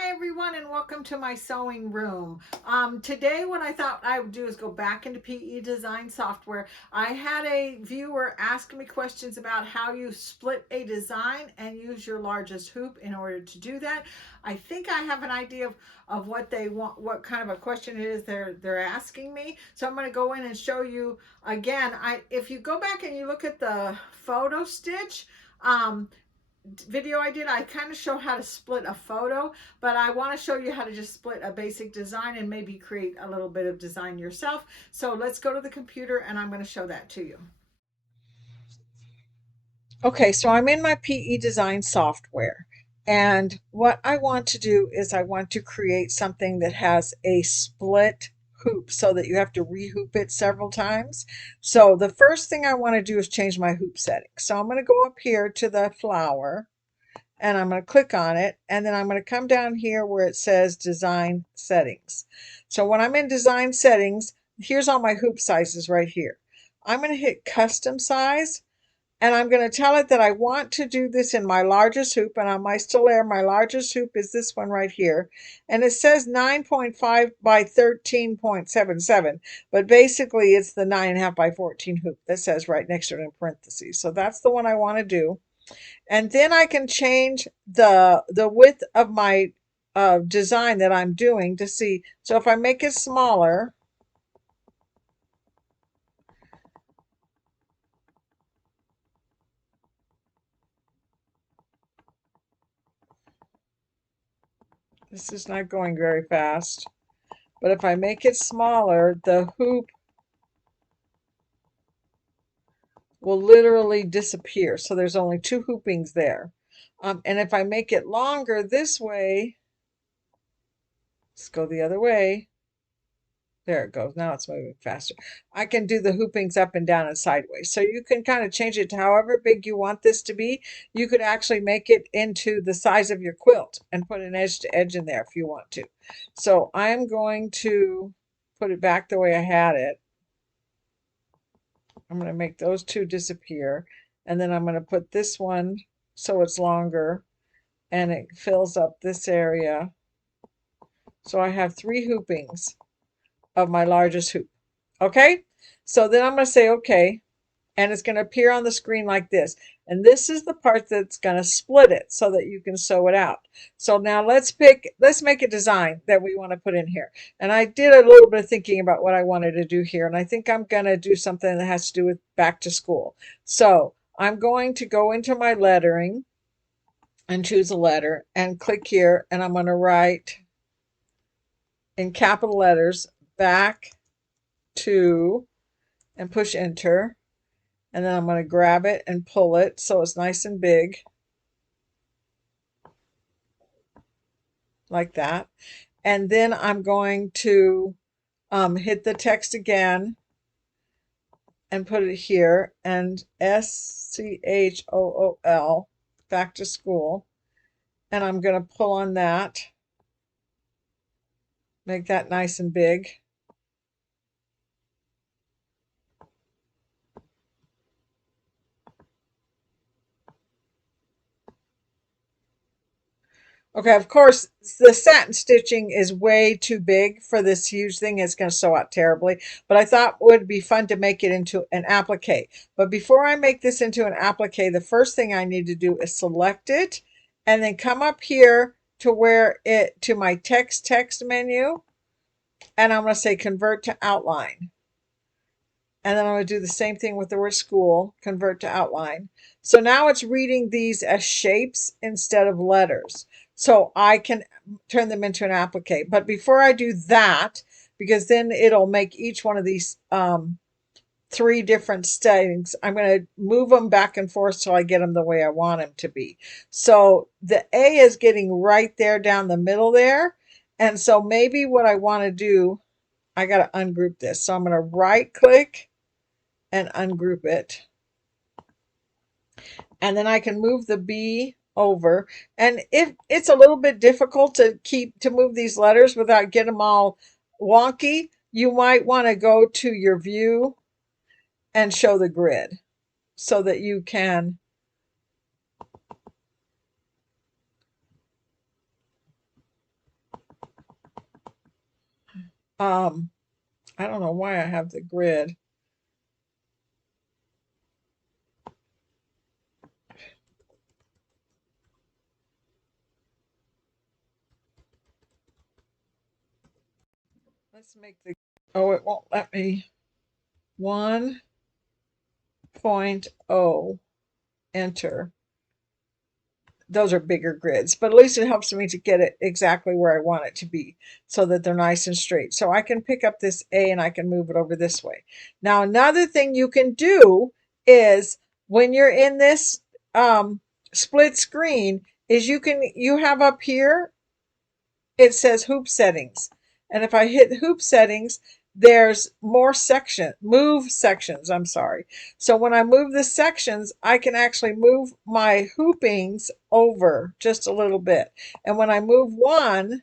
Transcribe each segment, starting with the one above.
Hi everyone and welcome to my sewing room. Today what I thought I would do is go back into PE design software. I had a viewer ask me questions about how you split a design and use your largest hoop in order to do that. I think I have an idea of what they want, what kind of a question it is they're asking me. So I'm going to go in and show you again. If you go back and you look at the photo stitch, video I did, I kind of show how to split a photo, but I want to show you how to just split a basic design and maybe create a little bit of design yourself. So let's go to the computer and I'm going to show that to you. Okay, so I'm in my PE design software. And what I want to do is I want to create something that has a split hoop so that you have to rehoop it several times. So the first thing I want to do is change my hoop setting. So I'm going to go up here to the flower and I'm going to click on it, and then I'm going to come down here where it says design settings. So when I'm in design settings, here's all my hoop sizes right here. I'm going to hit custom size, and I'm going to tell it that I want to do this in my largest hoop, and on my Stellaire, my largest hoop is this one right here, and it says 9.5 by 13.77, but basically it's the 9.5 by 14 hoop that says right next to it in parentheses. So that's the one I want to do. And then I can change the width of my design that I'm doing to see. So if I make it smaller, this is not going very fast, but if I make it smaller, the hoop will literally disappear. So there's only two hoopings there. And if I make it longer this way, let's go the other way. There it goes. Now it's moving faster. I can do the hoopings up and down and sideways. So you can kind of change it to however big you want this to be. You could actually make it into the size of your quilt and put an edge to edge in there if you want to. So I'm going to put it back the way I had it. I'm going to make those two disappear. And then I'm going to put this one so it's longer and it fills up this area. So I have three hoopings of my largest hoop. Okay, so then I'm going to say okay, and it's going to appear on the screen like this. And this is the part that's going to split it so that you can sew it out. So now let's make a design that we want to put in here. And I did a little bit of thinking about what I wanted to do here. And I think I'm going to do something that has to do with back to school. So I'm going to go into my lettering and choose a letter and click here. And I'm going to write in capital letters back to and push enter. And then I'm going to grab it and pull it so it's nice and big, like that. And then I'm going to hit the text again and put it here, and SCHOOL, back to school. And I'm going to pull on that, make that nice and big. Okay, of course, the satin stitching is way too big for this huge thing. It's going to sew out terribly, but I thought it would be fun to make it into an applique. But before I make this into an applique, the first thing I need to do is select it and then come up here to where it to my text menu, and I'm going to say convert to outline. And then I'm going to do the same thing with the word school, convert to outline. So now it's reading these as shapes instead of letters. So I can turn them into an applique. But before I do that, because then it'll make each one of these three different settings, I'm going to move them back and forth till I get them the way I want them to be. So the A is getting right there down the middle there. And so maybe what I want to do, I got to ungroup this. So I'm going to right click and ungroup it. And then I can move the B over. And if it's a little bit difficult to move these letters without getting them all wonky, you might want to go to your view and show the grid so that you can Um, I don't know why I have the grid. Let's make the, oh, it won't let me. 1.0, enter. Those are bigger grids, but at least it helps me to get it exactly where I want it to be so that they're nice and straight. So I can pick up this A and I can move it over this way. Now, another thing you can do is when you're in this split screen is you have up here, it says hoop settings. And if I hit hoop settings, there's more move sections, I'm sorry. So when I move the sections, I can actually move my hoopings over just a little bit. And when I move one,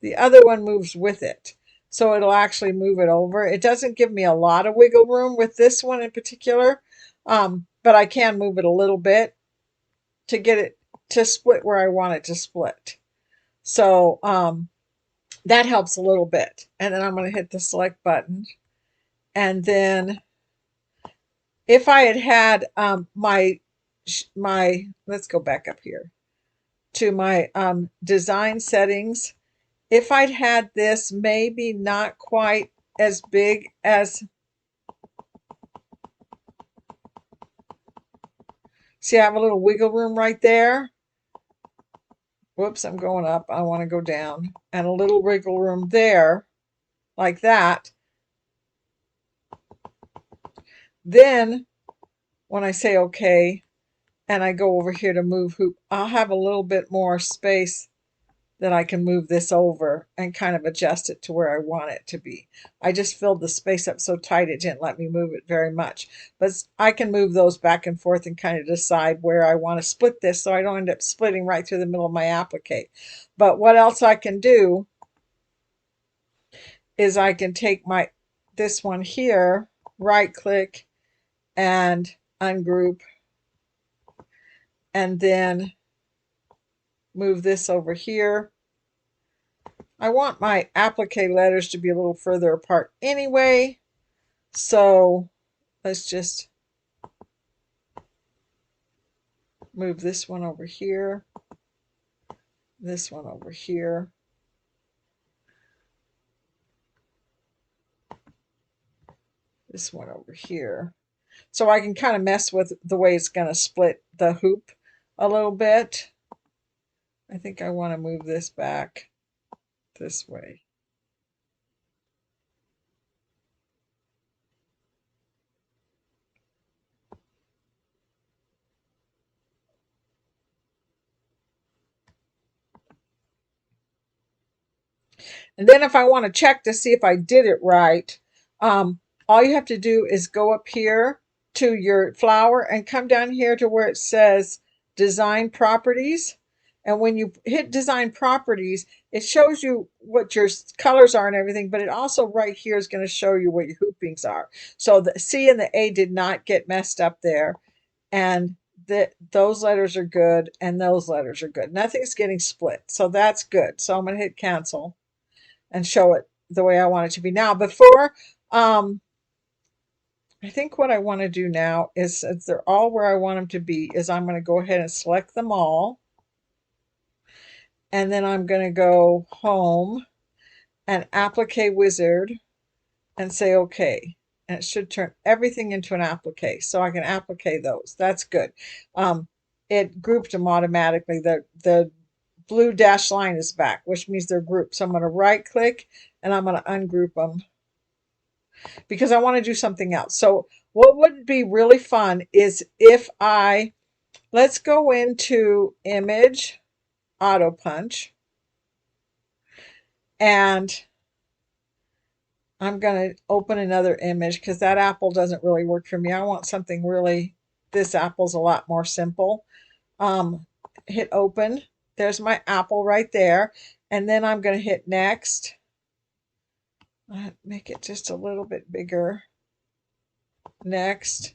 the other one moves with it. So it'll actually move it over. It doesn't give me a lot of wiggle room with this one in particular, but I can move it a little bit to get it to split where I want it to split. So, that helps a little bit. And then I'm going to hit the select button. And then if I had had my let's go back up here to my design settings. If I'd had this maybe not quite as big as, see, I have a little wiggle room right there. Whoops, I'm going up. I want to go down. And a little wiggle room there, like that. Then when I say okay, and I go over here to move hoop, I'll have a little bit more space that I can move this over and kind of adjust it to where I want it to be. I just filled the space up so tight it didn't let me move it very much. But I can move those back and forth and kind of decide where I want to split this so I don't end up splitting right through the middle of my applique. But what else I can do is I can take this one here, right click and ungroup, and then move this over here. I want my applique letters to be a little further apart anyway, so let's just move this one over here, this one over here, this one over here. So I can kind of mess with the way it's going to split the hoop a little bit. I think I want to move this back this way. And then if I want to check to see if I did it right, all you have to do is go up here to your flower and come down here to where it says design properties. And when you hit design properties, it shows you what your colors are and everything, but it also right here is going to show you what your hoopings are. So the C and the A did not get messed up there. And those letters are good and those letters are good. Nothing's getting split. So that's good. So I'm going to hit cancel and show it the way I want it to be. Now, before, I think what I want to do now is, since they're all where I want them to be, is I'm going to go ahead and select them all. And then I'm going to go home and applique wizard and say okay. And it should turn everything into an applique. So I can applique those. That's good. It grouped them automatically. The blue dashed line is back, which means they're grouped. So I'm going to right click and I'm going to ungroup them because I want to do something else. So what would be really fun is if let's go into image auto punch, and I'm going to open another image because that apple doesn't really work for me. I want something really, this apple's a lot more simple. Hit open. There's my apple right there. And then I'm going to hit next. Make it just a little bit bigger. Next.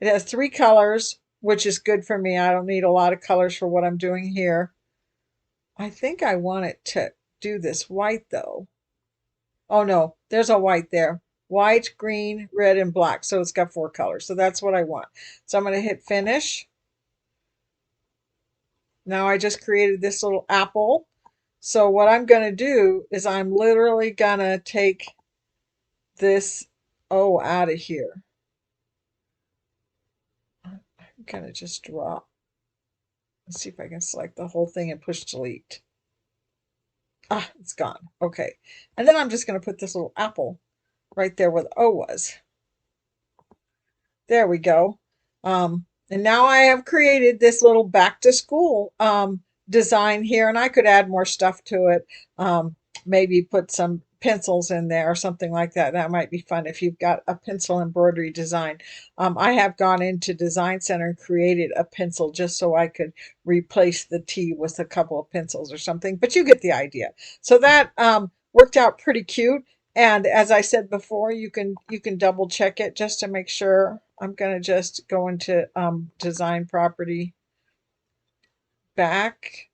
It has 3 colors, which is good for me. I don't need a lot of colors for what I'm doing here. I think I want it to do this white though. Oh no, there's a white there. White, green, red, and black. So it's got 4 colors. So that's what I want. So I'm going to hit finish. Now I just created this little apple. So what I'm going to do is I'm literally going to take this O out of here. I'm going to just drop. Let's see if I can select the whole thing and push delete. Ah, it's gone. Okay. And then I'm just going to put this little apple right there where the O was. There we go. And now I have created this little back to school design here, and I could add more stuff to it. Maybe put some pencils in there or something like that. That might be fun if you've got a pencil embroidery design. I have gone into Design Center and created a pencil just so I could replace the T with a couple of pencils or something, but you get the idea. So that worked out pretty cute. And as I said before, you can double check it just to make sure. I'm going to just go into design property back.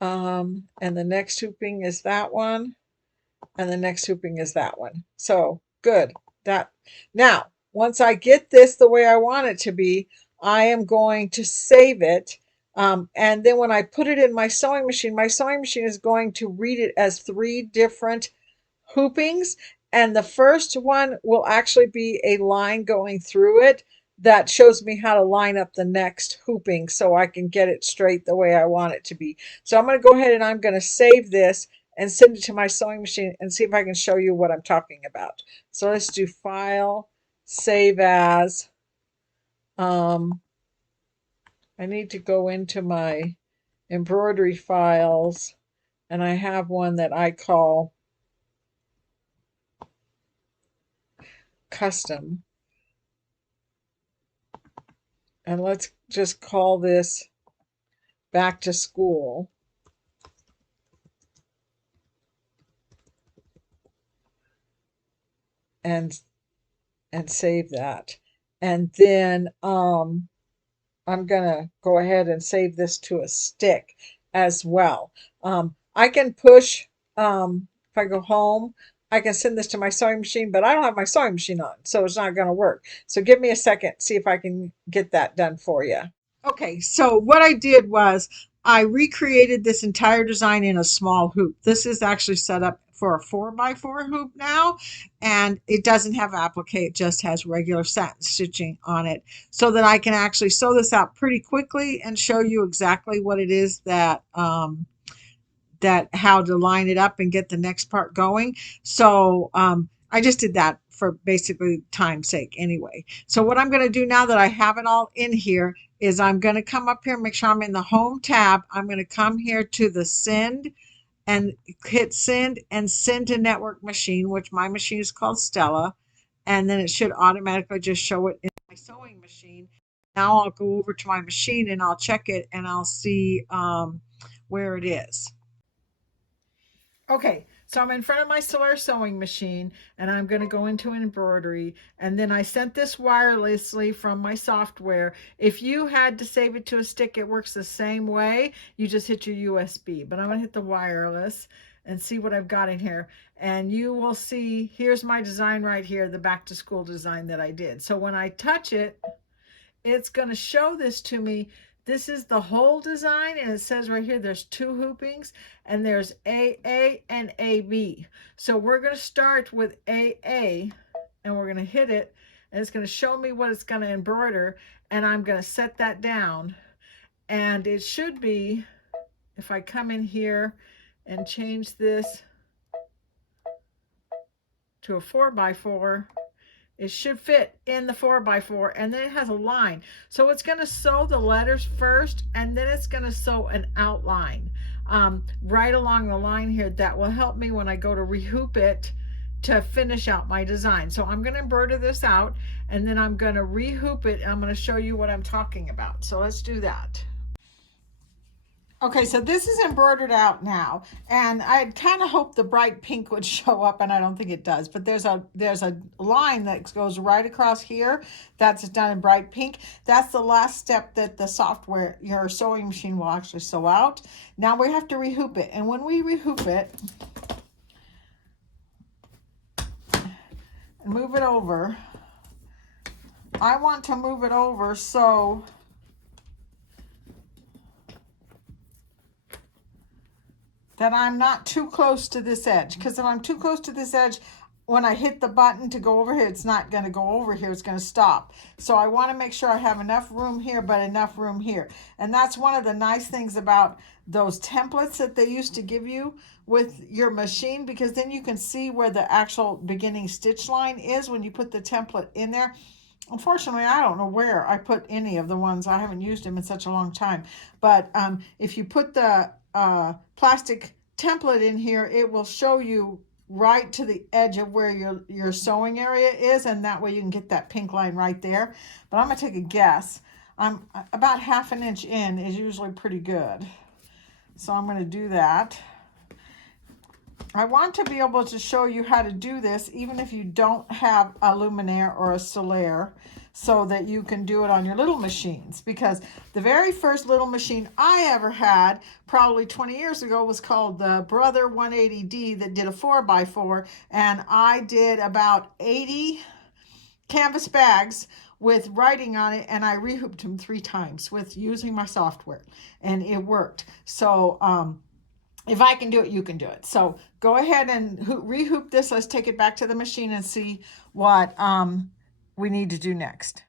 And the next hooping is that one. And the next hooping is that one. So good. That now, once I get this the way I want it to be, I am going to save it. And then when I put it in my sewing machine is going to read it as 3 different hoopings, and the first one will actually be a line going through it that shows me how to line up the next hooping so I can get it straight the way I want it to be. So I'm going to go ahead and I'm going to save this and send it to my sewing machine and see if I can show you what I'm talking about. So let's do file, save as. I need to go into my embroidery files, and I have one that I call custom. And let's just call this back to school. And save that. And then I'm gonna go ahead and save this to a stick as well. I can push if I go home, I can send this to my sewing machine, but I don't have my sewing machine on, so it's not going to work. So give me a second, see if I can get that done for you. Okay, so what I did was I recreated this entire design in a small hoop. This is actually set up for a 4x4 hoop now, and it doesn't have applique, it just has regular satin stitching on it, so that I can actually sew this out pretty quickly and show you exactly what it is that how to line it up and get the next part going. So I just did that for basically time's sake anyway. So what I'm going to do now that I have it all in here is I'm going to come up here, make sure I'm in the home tab. I'm going to come here to the send and hit send and send to network machine, which my machine is called Stella. And then it should automatically just show it in my sewing machine. Now I'll go over to my machine and I'll check it and I'll see where it is. Okay, so I'm in front of my Solar sewing machine and I'm going to go into embroidery, and then I sent this wirelessly from my software. If you had to save it to a stick, it works the same way. You just hit your USB, but I'm going to hit the wireless and see what I've got in here. And you will see, here's my design right here, the back to school design that I did. So when I touch it, it's going to show this to me. This is the whole design, and it says right here there's 2 hoopings, and there's AA and AB. So we're going to start with AA, and we're going to hit it, and it's going to show me what it's going to embroider, and I'm going to set that down. And it should be, if I come in here and change this to a 4x4, it should fit in the 4x4, and then it has a line. So it's going to sew the letters first, and then it's going to sew an outline right along the line here that will help me when I go to rehoop it to finish out my design. So I'm going to embroider this out, and then I'm going to rehoop it, and I'm going to show you what I'm talking about. So let's do that. Okay, so this is embroidered out now, and I had kind of hoped the bright pink would show up, and I don't think it does. But there's a line that goes right across here that's done in bright pink. That's the last step that the software, your sewing machine, will actually sew out. Now we have to rehoop it, and when we rehoop it, and move it over. I want to move it over so that I'm not too close to this edge, because if I'm too close to this edge, when I hit the button to go over here, it's not going to go over here, it's going to stop. So I want to make sure I have enough room here, but enough room here. And that's one of the nice things about those templates that they used to give you with your machine, because then you can see where the actual beginning stitch line is when you put the template in there. Unfortunately, I don't know where I put any of the ones. I haven't used them in such a long time. But if you put the plastic template in here, it will show you right to the edge of where your sewing area is, and that way you can get that pink line right there. But I'm going to take a guess. I'm about 1/2 inch in is usually pretty good. So I'm going to do that. I want to be able to show you how to do this even if you don't have a luminaire or a solaire, so that you can do it on your little machines. Because the very first little machine I ever had, probably 20 years ago, was called the Brother 180D that did a 4x4, and I did about 80 canvas bags with writing on it, and I rehooped them 3 times with using my software, and it worked. So if I can do it, you can do it. So go ahead and rehoop this. Let's take it back to the machine and see what we need to do next.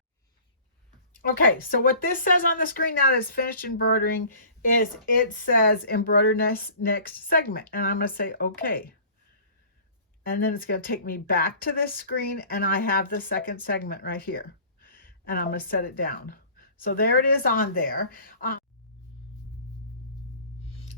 Okay, so what this says on the screen now that it's finished embroidering is it says embroider next segment. And I'm going to say, okay. And then it's going to take me back to this screen, and I have the second segment right here. And I'm going to set it down. So there it is on there.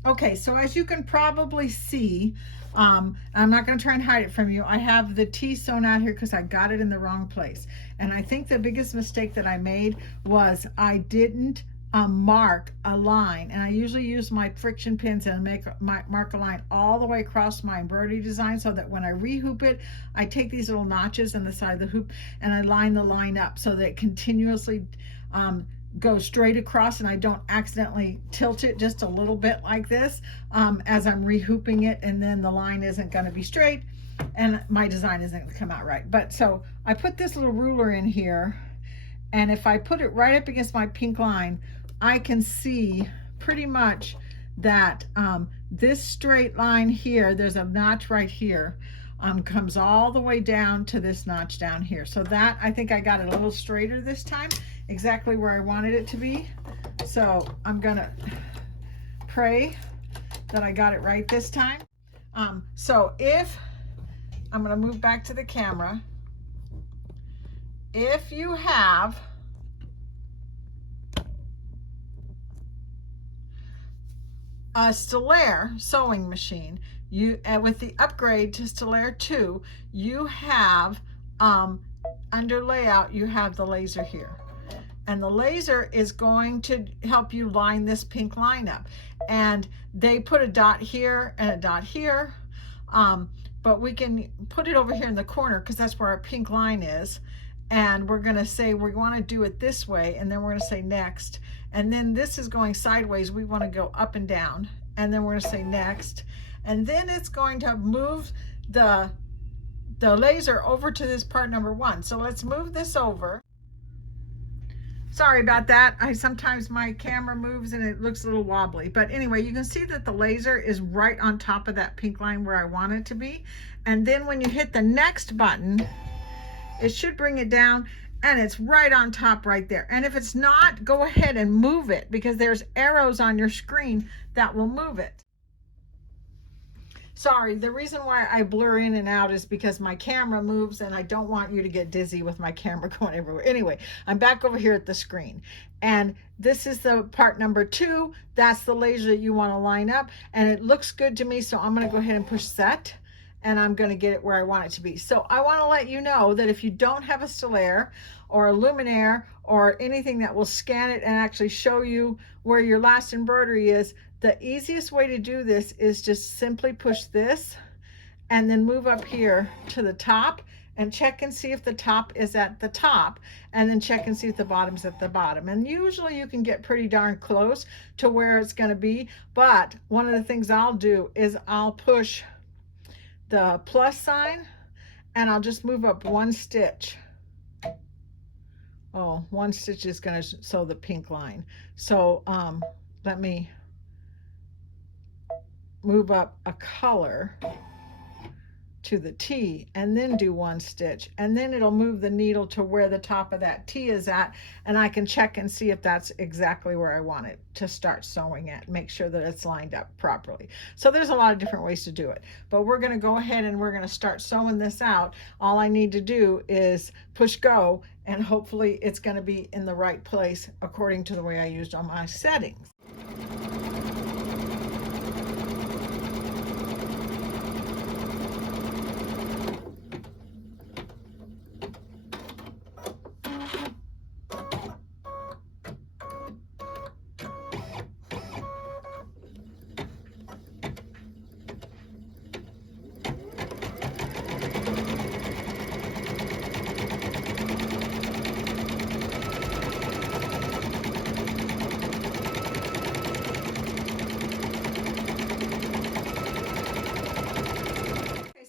Okay, so as you can probably see, I'm not going to try and hide it from you. I have the T sewn out here because I got it in the wrong place. And I think the biggest mistake that I made was I didn't mark a line. And I usually use my friction pins and mark a line all the way across my embroidery design, so that when I rehoop it, I take these little notches on the side of the hoop and I line the line up so that it continuously go straight across, and I don't accidentally tilt it just a little bit like this as I'm rehooping it, and then the line isn't going to be straight and my design isn't going to come out right. But so I put this little ruler in here, and if I put it right up against my pink line, I can see pretty much that this straight line here, there's a notch right here, comes all the way down to this notch down here. So that, I think I got it a little straighter this time, exactly where I wanted it to be. So I'm gonna pray that I got it right this time. So if, I'm gonna move back to the camera. If you have a Stellaire sewing machine, with the upgrade to Stellaire 2, you have under layout, you have the laser here, and the laser is going to help you line this pink line up. And they put a dot here and a dot here, but we can put it over here in the corner because that's where our pink line is. And we're going to say we want to do it this way, and then we're going to say next. And then this is going sideways, we want to go up and down, and then we're going to say next. And then it's going to move the laser over to this part number 1. So let's move this over. Sorry about that. Sometimes my camera moves and it looks a little wobbly. But anyway, you can see that the laser is right on top of that pink line where I want it to be. And then when you hit the next button, it should bring it down, and it's right on top right there. And if it's not, go ahead and move it, because there's arrows on your screen that will move it. Sorry, the reason why I blur in and out is because my camera moves, and I don't want you to get dizzy with my camera going everywhere. Anyway, I'm back over here at the screen, and this is the part number 2. That's the laser that you want to line up, and it looks good to me, so I'm going to go ahead and push set, and I'm going to get it where I want it to be. So I want to let you know that if you don't have a Stellaire or a luminaire or anything that will scan it and actually show you where your last embroidery is, the easiest way to do this is just simply push this and then move up here to the top and check and see if the top is at the top, and then check and see if the bottom's at the bottom. And usually you can get pretty darn close to where it's going to be. But one of the things I'll do is I'll push the plus sign and I'll just move up one stitch. Oh, one stitch is going to sew the pink line. So let me move up a color to the T and then do one stitch, and then it'll move the needle to where the top of that T is at, and I can check and see if that's exactly where I want it to start sewing at, make sure that it's lined up properly. So there's a lot of different ways to do it, but we're going to go ahead and we're going to start sewing this out. All I need to do is push go, and hopefully it's going to be in the right place according to the way I used on my settings.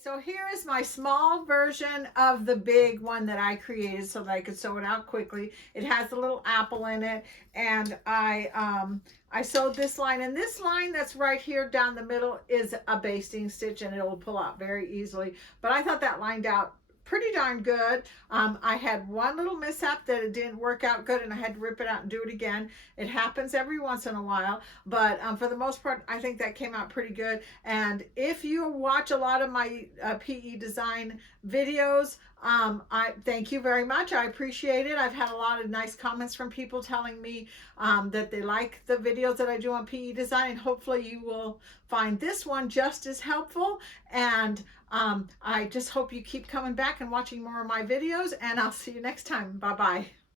So here is my small version of the big one that I created so that I could sew it out quickly. It has a little apple in it, and I sewed this line, and this line that's right here down the middle is a basting stitch, and it will pull out very easily. But I thought that lined out pretty darn good. I had one little mishap that it didn't work out good, and I had to rip it out and do it again. It happens every once in a while, but for the most part, I think that came out pretty good. And if you watch a lot of my PE design videos, I thank you very much. I appreciate it. I've had a lot of nice comments from people telling me that they like the videos that I do on PE design, and hopefully you will find this one just as helpful. And I just hope you keep coming back and watching more of my videos, and I'll see you next time. Bye-bye.